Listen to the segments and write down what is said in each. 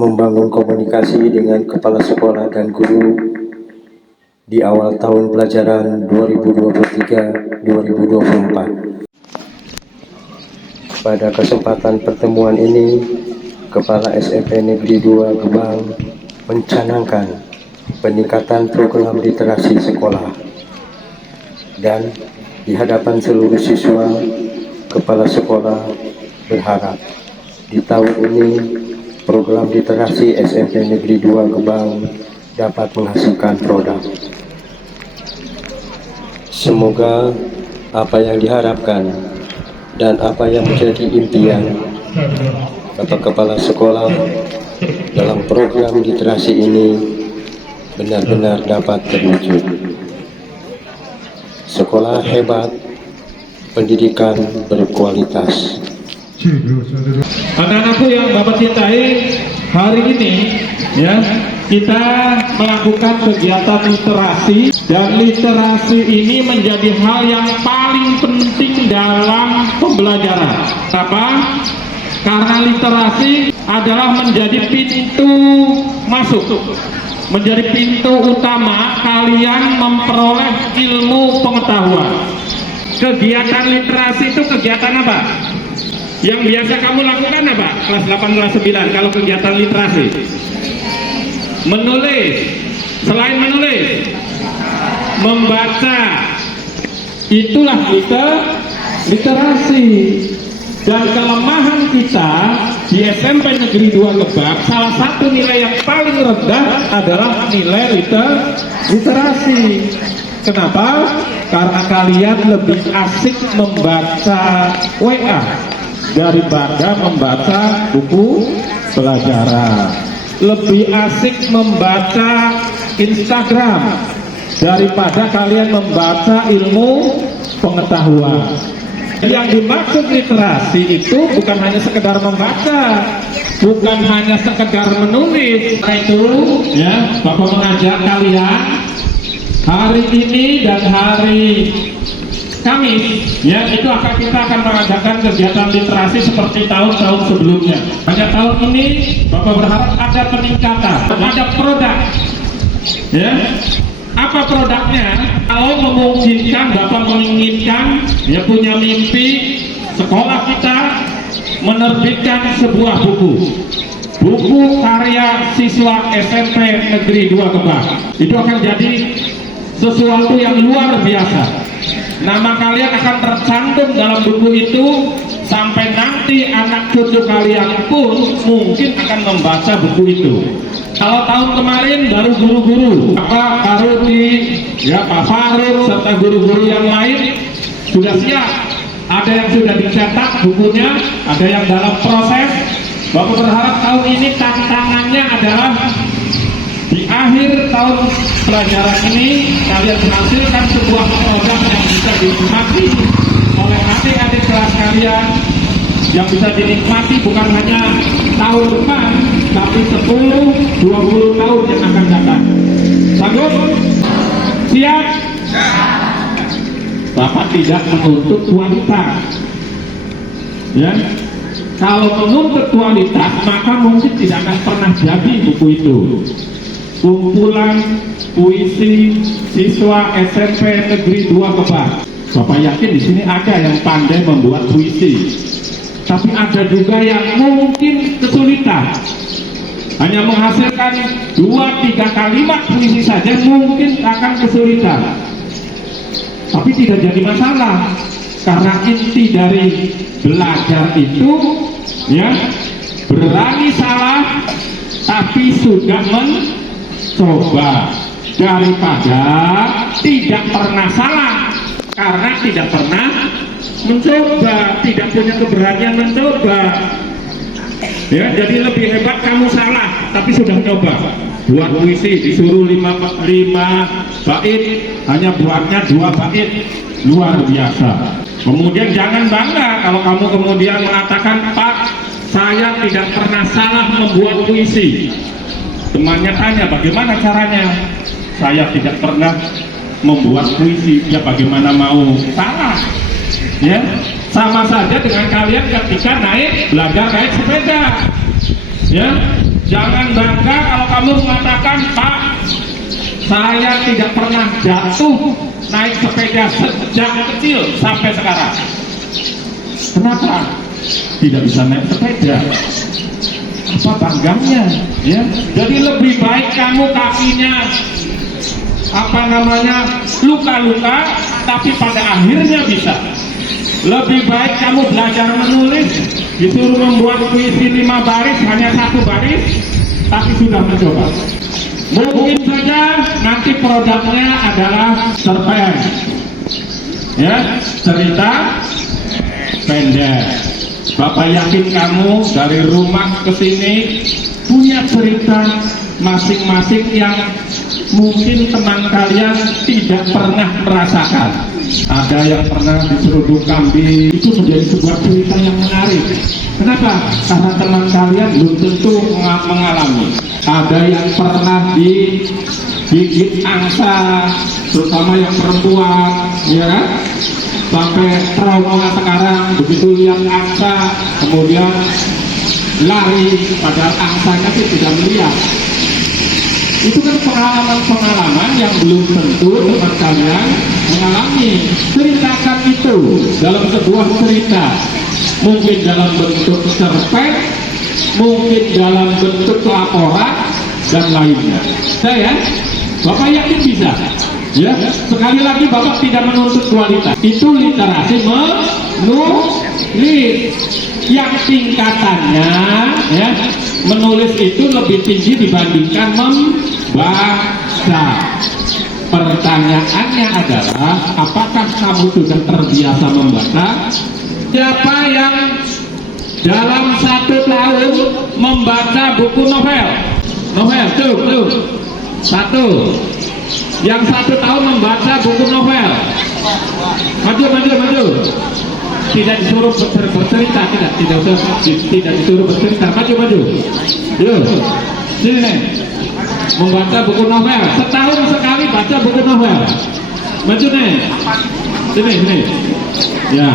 membangun komunikasi dengan kepala sekolah dan guru di awal tahun pelajaran 2023-2024. Pada kesempatan pertemuan ini, Kepala SMP Negeri 2 Gebang mencanangkan peningkatan program literasi sekolah, dan di hadapan seluruh siswa, kepala sekolah berharap di tahun ini program literasi SMP Negeri 2 Gebang dapat menghasilkan produk. Semoga apa yang diharapkan dan apa yang menjadi impian Bapak Kepala Sekolah dalam program literasi ini benar-benar dapat terwujud. Sekolah hebat, pendidikan berkualitas. Anak-anakku yang Bapak cintai, hari ini ya kita melakukan kegiatan literasi, dan literasi ini menjadi hal yang paling penting dalam pembelajaran. Kenapa? Karena literasi adalah menjadi pintu masuk, menjadi pintu utama kalian memperoleh ilmu pengetahuan. Kegiatan literasi itu kegiatan apa? Yang biasa kamu lakukan apa? Kelas 8, kelas 9 kalau kegiatan literasi. Menulis. Selain menulis, membaca. Itulah literasi. Dan kelemahan kita di SMP Negeri 2 Gebang, salah satu nilai yang paling rendah adalah nilai literasi. Kenapa? Karena kalian lebih asik membaca WA daripada membaca buku pelajaran. Lebih asik membaca Instagram daripada kalian membaca ilmu pengetahuan. Yang dimaksud literasi itu bukan hanya sekedar membaca, bukan hanya sekedar menulis. Karena itu ya, Bapak mengajak kalian hari ini dan hari Kamis ya, itu kita akan mengadakan kegiatan literasi seperti tahun-tahun sebelumnya. Pada tahun ini Bapak berharap ada peningkatan, ada produk ya. Apa produknya? Kalau memungkinkan, Bapak menginginkan ya, punya mimpi sekolah kita menerbitkan sebuah buku karya siswa SMP Negeri 2 Gebang. Itu akan jadi sesuatu yang luar biasa. Nama kalian akan tercantum dalam buku itu, sampai nanti anak cucu kalian pun mungkin akan membaca buku itu. Kalau tahun kemarin baru guru-guru, Pak Karuti, ya Pak Faruk, serta guru-guru yang lain sudah siap. Ada yang sudah dicetak bukunya, ada yang dalam proses. Bapak berharap tahun ini tantangannya adalah di akhir tahun pelajaran ini kalian menghasilkan sebuah produk yang bisa dinikmati oleh adik-adik kelas kalian, yang bisa dinikmati bukan hanya tahun depan, tapi 10-20 tahun yang akan datang. Sanggup? Siap? Bapak tidak menuntut kualitas ya. Kalau menuntut kualitas, maka mungkin tidak akan pernah jadi buku itu. Kumpulan puisi siswa SMP Negeri 2 Gebang. Bapak yakin di sini ada yang pandai membuat puisi, tapi ada juga yang mungkin kesulitan. Hanya menghasilkan 2-3 kalimat puisi saja mungkin akan kesulitan. Tapi tidak jadi masalah, karena inti dari belajar itu ya, berani salah tapi sudah mencoba, daripada tidak pernah salah karena tidak pernah mencoba, tidak punya keberanian mencoba ya. Jadi lebih hebat kamu salah tapi sudah mencoba. Buat puisi disuruh 5 bait, hanya buatnya 2 bait, luar biasa. Kemudian jangan bangga kalau kamu kemudian mengatakan, Pak, saya tidak pernah salah membuat puisi. Temannya tanya, bagaimana caranya? Saya tidak pernah membuat puisi. Ya bagaimana mau salah? Ya, sama saja dengan kalian ketika belajar naik sepeda. Ya, Jangan bangga kalau kamu mengatakan, Pak, saya tidak pernah jatuh naik sepeda sejak kecil sampai sekarang. Kenapa? Tidak bisa naik sepeda. Apa bangganya? Ya, jadi lebih baik kamu kakinya luka-luka, tapi pada akhirnya bisa. Lebih baik kamu belajar menulis, disuruh membuat puisi 5 baris, hanya 1 baris, tapi sudah mencoba. Mungkin saja nanti produknya adalah cerpen, ya, cerita pendek. Bapak yakin kamu dari rumah ke sini punya cerita masing-masing yang mungkin teman kalian tidak pernah merasakan. Ada yang pernah diseruduk kambing, itu menjadi sebuah cerita yang menarik. Kenapa? Karena teman kalian belum tentu mengalami. Ada yang pernah digigit angsa, terutama yang perempuan, ya kan? Sampai trauma sekarang, begitu lihat angsa, kemudian lari, padahal angsanya sih tidak melihat. Itu kan pengalaman-pengalaman yang belum tentu teman kalian mengalami. Ceritakan itu dalam sebuah cerita, mungkin dalam bentuk cerpen, mungkin dalam bentuk laporan, dan lainnya. Saya, Bapak yakin bisa? Ya, sekali lagi Bapak tidak menuntut kualitas. Itu literasi menulis yang tingkatannya, ya, menulis itu lebih tinggi dibandingkan membaca. Pertanyaannya adalah, apakah kamu sudah terbiasa membaca? Siapa yang dalam 1 tahun membaca buku novel? Tuh. 1. Yang 1 tahun membaca buku novel. Maju. Tidak disuruh bercerita, tidak disuruh bercerita. Maju. Yuk, sini nih. Membaca buku novel. Setahun sekali baca buku novel. Maju nih. Sini. Ya.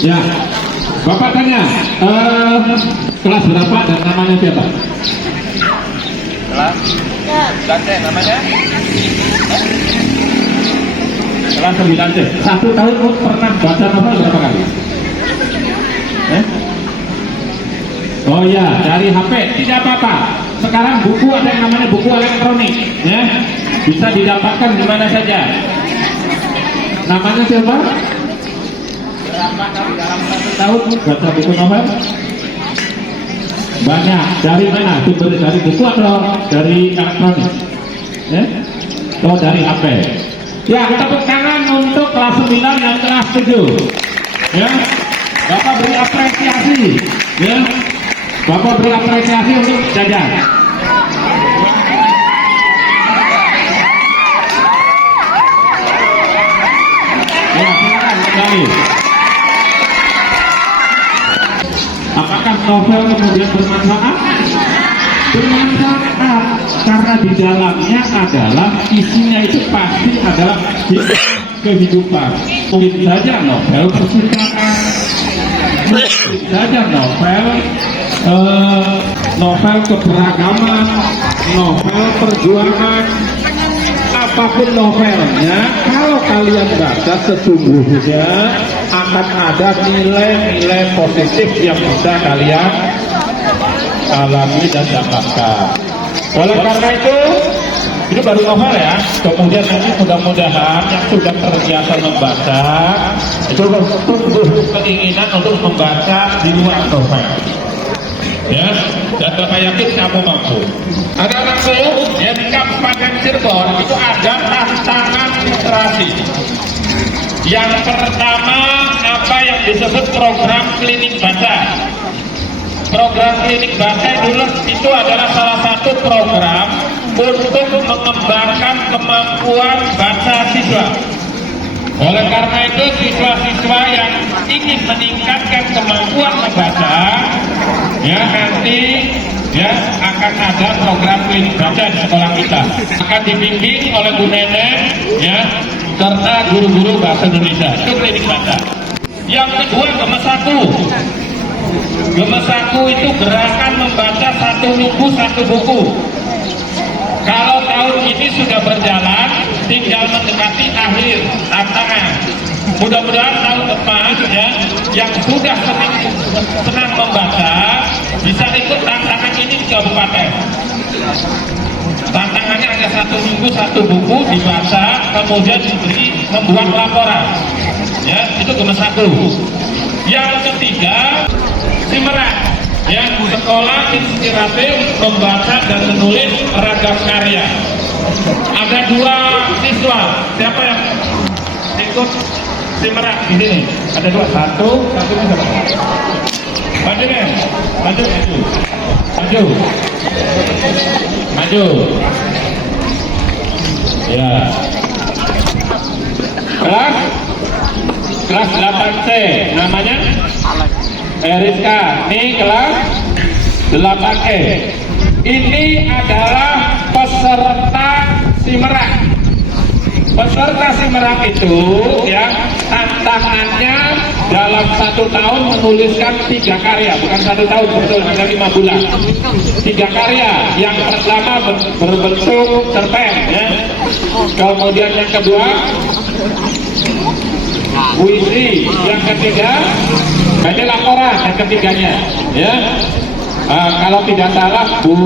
Ya. Bapak tanya, kelas berapa dan namanya siapa? Kelas? Dante namanya? Kelas 9C. 1 tahun pernah baca novel berapa kali? Oh ya, dari HP, tidak apa-apa. Sekarang buku ada yang namanya buku elektronik, ya, bisa didapatkan di mana saja. Namanya siapa? Berapa kali dalam 1 tahun baca buku novel? Banyak. Dari mana? Sumber dari buku atau dari elektronik? Ya? Oh, dari HP. Ya, tepuk tangan untuk kelas 9 dan kelas 7. Ya, Bapak beri apresiasi. Ya, Bapak beri apresiasi untuk jajan. Ya, silakan kembali. Apakah novel kemudian bermanfaat? Bermanfaat karena di dalamnya adalah isinya itu pasti adalah kehidupan. Mungkin saja novel percintaan, mungkin saja novel keberagaman, novel perjuangan. Apapun novelnya, kalau kalian baca sesungguhnya akan ada nilai-nilai positif yang bisa kalian alami dan dapatkan. Oleh karena itu, ini baru novel ya. Kemudian nanti mudah-mudahan yang sudah terbiasa membaca itu tumbuh keinginan untuk membaca di luar novel. Ya, dan Bapak yakin kamu mampu. Anak-anakku, ya, di Kabupaten Cirebon itu ada tantangan literasi. Yang pertama, apa yang disebut program klinik baca. Program klinik baca itu adalah salah satu program untuk mengembangkan kemampuan baca siswa. Oleh karena itu, siswa-siswa yang ingin meningkatkan kemampuan membaca, ya, nanti ya akan ada program klinik baca di sekolah kita. Akan dibimbing oleh Bu Neneng, ya, serta guru-guru bahasa Indonesia. Itu klinik baca. Yang kedua, gemes aku. Gemesaku itu gerakan membaca 1 minggu 1 buku. Kalau tahun ini sudah berjalan, tinggal mendekati akhir tantangan. Mudah-mudahan tahun depan ya, yang sudah senang membaca bisa ikut tantangan ini di kabupaten. Tantangannya hanya 1 minggu 1 buku dibaca, kemudian diberi membuat laporan. Ya, itu Gemesaku. Yang ketiga, Simerak. Ya, sekolah inspiratif membaca dan menulis ragam karya. Ada 2 siswa. Siapa yang ikut Simerak di sini? Ada 2. Satu ini siapa? Maju men, maju. Ya. Kelas 8C, namanya Eriska. Ini kelas 8E. Ini adalah peserta Simerak. Peserta Simerak itu ya, tantangannya dalam 1 tahun menuliskan 3 karya, bukan 1 tahun, betul, ada 5 bulan. 3 karya. Yang pertama berbentuk cerpen, ya. Kemudian yang kedua puisi, yang ketiga ini laporan, yang ketiganya, ya. Kalau tidak salah Bu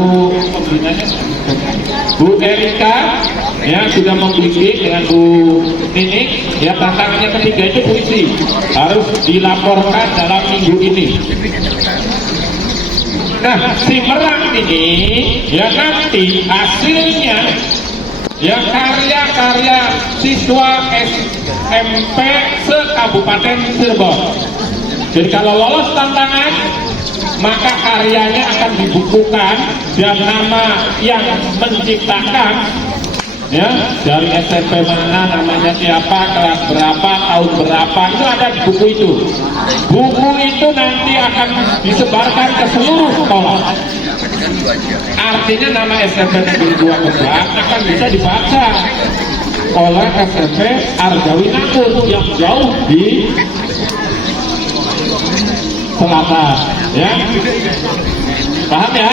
Erika ya sudah membidik dengan Bu Nining ya, tantangannya ketiga itu puisi, harus dilaporkan dalam minggu ini. Nah, Simerak ini ya nanti hasilnya ya karya-karya siswa SMP se-Kabupaten Cirebon. Jadi kalau lolos tantangan, maka karyanya akan dibukukan dan nama yang menciptakan ya dari SMP mana, namanya siapa, kelas berapa, tahun berapa, itu ada di buku itu. Buku itu nanti akan disebarkan ke seluruh sekolah. Artinya nama SMP Negeri 2 Kebak akan bisa dibaca oleh SMP Argawi Nakul yang jauh di selatan, ya. Paham ya?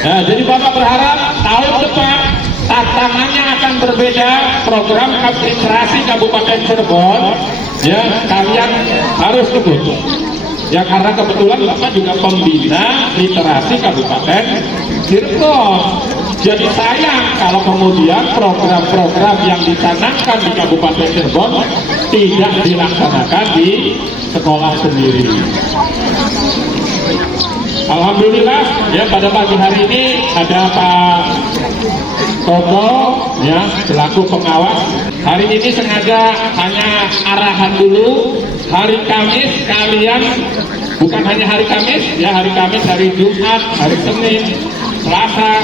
Nah, jadi Bapak berharap tahun depan tantangannya akan berbeda. Program literasi Kabupaten Cirebon, ya, kalian harus ikut. Ya, karena kebetulan Bapak juga pembina literasi Kabupaten Cirebon. Jadi sayang kalau kemudian program-program yang dicanangkan di Kabupaten Cirebon tidak dilaksanakan di sekolah sendiri. Alhamdulillah ya, pada pagi hari ini ada Pak Toto ya selaku pengawas. Hari ini sengaja hanya arahan dulu. Hari Kamis kalian, bukan hanya hari Kamis ya, hari Kamis, hari Jumat, hari Senin, Selasa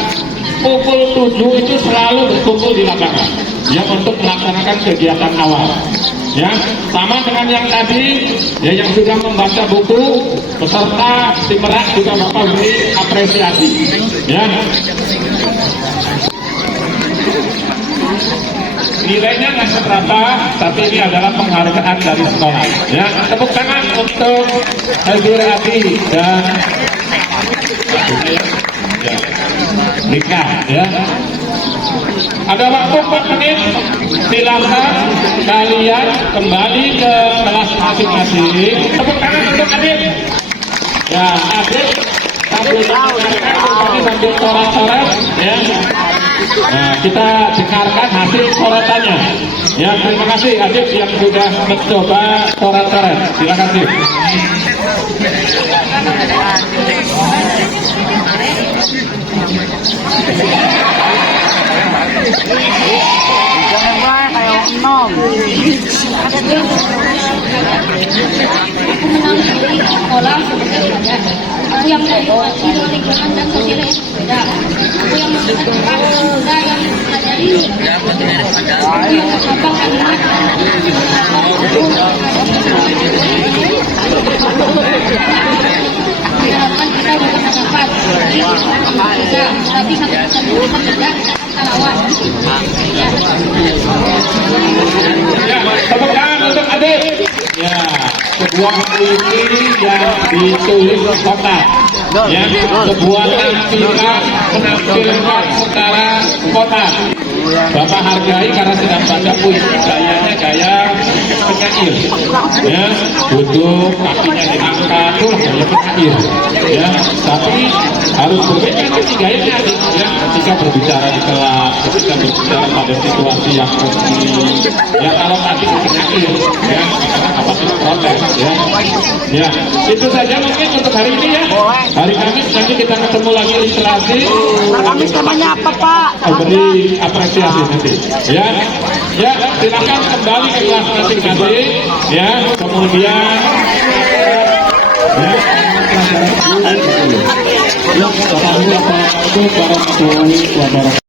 pukul 7 itu selalu berkumpul di lapangan yang untuk melaksanakan kegiatan awal. Ya, sama dengan yang tadi ya, yang sudah membaca buku peserta Simerak juga Bapak beri apresiasi ya. Nilainya nggak seberapa, tapi ini adalah penghargaan dari sekolah ya. Tepuk tangan untuk Hadi dan Rika ya. Ada waktu 4 menit, silakan kalian kembali ke kelas masing-masing. Tepuk tangan untuk Adit. Ya, Adit sambil coret-coret ya. Nah, kita dengarkan hasil coretannya. Ya, terima kasih Adit yang sudah mencoba coret-coret. Silakan Adit. Jangan mulai kayak nom. Aku menangani sekolah sebagai pelajar. Aku yang mengikuti lingkungan dan sosial yang berbeda. Aku yang menggunakan muda yang mempelajari. Aku yang menghafal kalimat. Diharapkan kita bisa dapat. Bisa, tapi satu dulu bekerja kita lawan. Ya, tepuk tangan untuk Adit. Ya. sebuah puisi yang ditulis kotak, ya, sebuah tampilan menampilkan secara kotak. Bapak hargai karena sedang baca puisi, gayanya gaya penyair, ya, duduk kakinya diangkat, tuh gaya penyair, ya, tapi harus berbeda sih gayanya, ya, ketika berbicara di kelas, ketika berbicara pada situasi yang penting, ya, kalau tadi penyair, ya, apa sih protes, ya, itu saja mungkin untuk hari ini ya. Hari Kamis nanti kita ketemu lagi ilustrasi. Kamis namanya apa Pak? Beri apresiasi nanti, ya, ya, silakan kembali ke kelas masing-masing, ya, kemudian, ya, pelajaran. Assalamualaikum warahmatullahi wabarakatuh.